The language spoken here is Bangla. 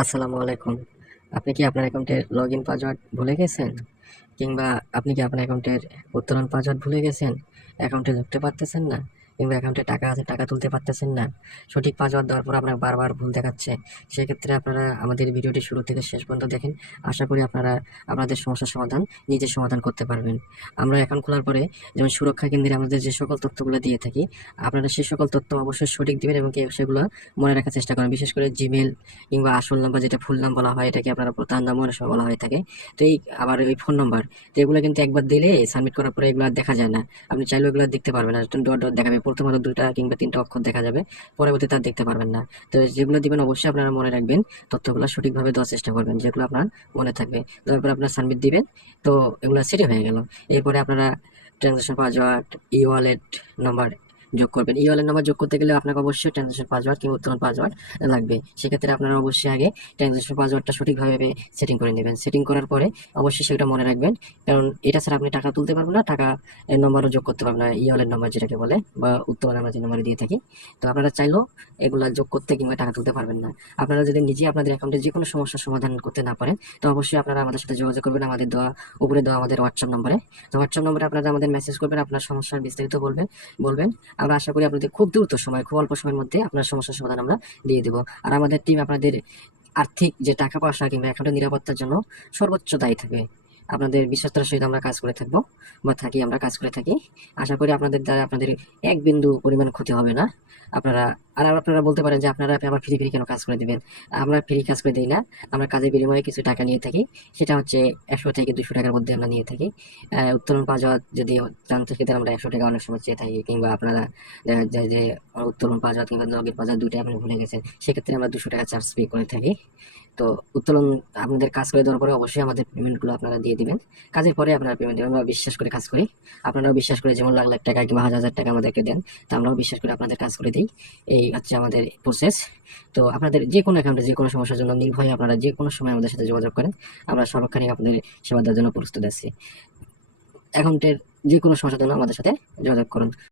আসসালামু আলাইকুম। আপনি কি আপনার অ্যাকাউন্টের লগইন পাসওয়ার্ড ভুলে গেছেন? কিংবা আপনি কি আপনার অ্যাকাউন্টের উত্তোলন পাসওয়ার্ড ভুলে গেছেন? অ্যাকাউন্টে ঢুকতে পারতেছেন না? কিংবা অ্যাকাউন্টে টাকা আছে, টাকা তুলতে পারতেছেন না? সঠিক পাসওয়ার্ড দেওয়ার পর আপনার বারবার ভুল দেখাচ্ছে। সেক্ষেত্রে আপনারা আমাদের ভিডিওটি শুরু থেকে শেষ পর্যন্ত দেখেন। আশা করি আপনারা আপনাদের সমস্যার সমাধান নিজে সমাধান করতে পারবেন। আমরা অ্যাকাউন্ট খোলার পরে যেমন সুরক্ষা কেন্দ্রে আমাদের যে সকল তথ্যগুলো দিয়ে থাকি, আপনারা সেই সকল তথ্য অবশ্যই সঠিক দিবেন এবং সেগুলো মনে রাখার চেষ্টা করেন। বিশেষ করে জিমেইল কিংবা আসল নাম্বার, যেটা ফুল নাম বলা হয়, এটাকে আপনারা প্রধান নাম অনেক সময় বলা হয়ে থাকে। তো এই আবার ওই ফোন নাম্বার, তো এগুলো কিন্তু একবার দিলে সাবমিট করার পরে এগুলো আর দেখা যায় না। আপনি চাইলেও এগুলো দেখতে পারবেন না, ডট ডট দেখাবে, প্রথমত 2টা কিংবা 3টা অক্ষর দেখা যাবে, পরবর্তীতে আর দেখতে পারবেন না। তো যেগুলো দিবেন অবশ্যই আপনারা মনে রাখবেন, তথ্যগুলো সঠিকভাবে দেওয়ার চেষ্টা করবেন, যেগুলো আপনার মনে থাকবে। তারপর আপনার সাবমিট দিবেন, তো এগুলো সেটই হয়ে গেল। এরপরে আপনারা ট্রানজাকশন পাসওয়ার্ড, ই ওয়ালেট নাম্বার যোগ করবেন। ই ওয়ালেট নাম্বার যোগ করতে গেলে আপনাকে অবশ্যই ট্রানজাকশন পাসওয়ার্ড কিংবা উত্তোলন পাসওয়ার্ড লাগবে। সেক্ষেত্রে আপনারা অবশ্যই আগে ট্রানজাকশন পাসওয়ার্ডটা সঠিকভাবে সেটিং করে নেবেন। সেটিং করার পরে অবশ্যই সেটা মনে রাখবেন, কারণ এটা ছাড়া আপনি টাকা তুলতে পারবেন না, টাকা নম্বরও যোগ করতে পারবেন না, ই ওয়ালেট নাম্বার যেটাকে বলে, বা উত্তোলন আমরা যে নাম্বার দিয়ে থাকি। তো আপনারা চাইলেও এগুলা যোগ করতে কিংবা টাকা তুলতে পারবেন না। আপনারা যদি নিজে আপনাদের অ্যাকাউন্টে যে কোনো সমস্যার সমাধান করতে না পারেন, তো অবশ্যই আপনারা আমাদের সাথে যোগাযোগ করবেন আমাদের উপরে দেওয়া আমাদের হোয়াটসঅ্যাপ নম্বরে। তো হোয়াটসঅ্যাপ নম্বরে আপনারা আমাদের মেসেজ করবেন, আপনার সমস্যার বিস্তারিত বলবেন। আমরা আশা করি আপনাদের খুব দ্রুত সময়, খুব অল্প সময়ের মধ্যে আপনার সমস্যার সমাধান আমরা দিয়ে দেবো। আর আমাদের টিম আপনাদের আর্থিক যে টাকা পয়সা কিংবা অ্যাকাউন্টের নিরাপত্তার জন্য সর্বোচ্চ দায়ী থাকবে। আপনাদের বিশ্বস্তার সহিত আমরা কাজ করে থাকবো, বা আমরা কাজ করে থাকি। আশা করি আপনাদের দ্বারা আপনাদের এক বিন্দু পরিমাণ ক্ষতি হবে না। আপনারা আপনারা বলতে পারেন যে আপনারা আবার ফ্রি ফ্রি কেন কাজ করে দিবেন? আমরা ফ্রি কাজ করে দিই না, আমরা কাজের বিনিময়ে কিছু টাকা নিয়ে থাকি। সেটা হচ্ছে 100 থেকে 200 টাকার মধ্যে আমরা নিয়ে থাকি। উত্তোলন পাওয়া যদি জানতে সেক্ষেত্রে আমরা 100 টাকা অনেক সময় চেয়ে থাকি, কিংবা আপনারা দেখা যায় যে উত্তোলন পাওয়া কিংবা লগের পাওয়া দুইটাই আপনি ভুলে গেছেন, সেক্ষেত্রে আমরা 200 টাকা চার্জ পে করে থাকি। তো উত্তোলন আপনাদের কাজ করে দেওয়ার পরে অবশ্যই আমাদের পেমেন্টগুলো আপনারা দিয়ে দিবেন। কাজের পরে আপনারা পেমেন্ট দেবেন। আমরা বিশ্বাস করে কাজ করি, আপনারাও বিশ্বাস করে যেমন লাখ লাখ টাকা কিংবা হাজার হাজার টাকা আমাদেরকে দেন, তো আমরাও বিশ্বাস করে আপনাদের কাজ করে দিই। এই হচ্ছে আমাদের প্রসেস। তো আপনাদের যে কোনো অ্যাকাউন্টে যে কোনো সমস্যার জন্য নির্ভয়ে আপনারা যে কোনো সময় আমাদের সাথে যোগাযোগ করেন, আমরা সর্বক্ষণিক আপনাদের সেবা দেওয়ার জন্য প্রস্তুত আছি। অ্যাকাউন্টের যে কোনো সমস্যার জন্য আমাদের সাথে যোগাযোগ করুন।